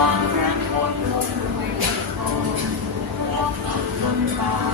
ความรักคนลงไม่พอรักคนตาไวนา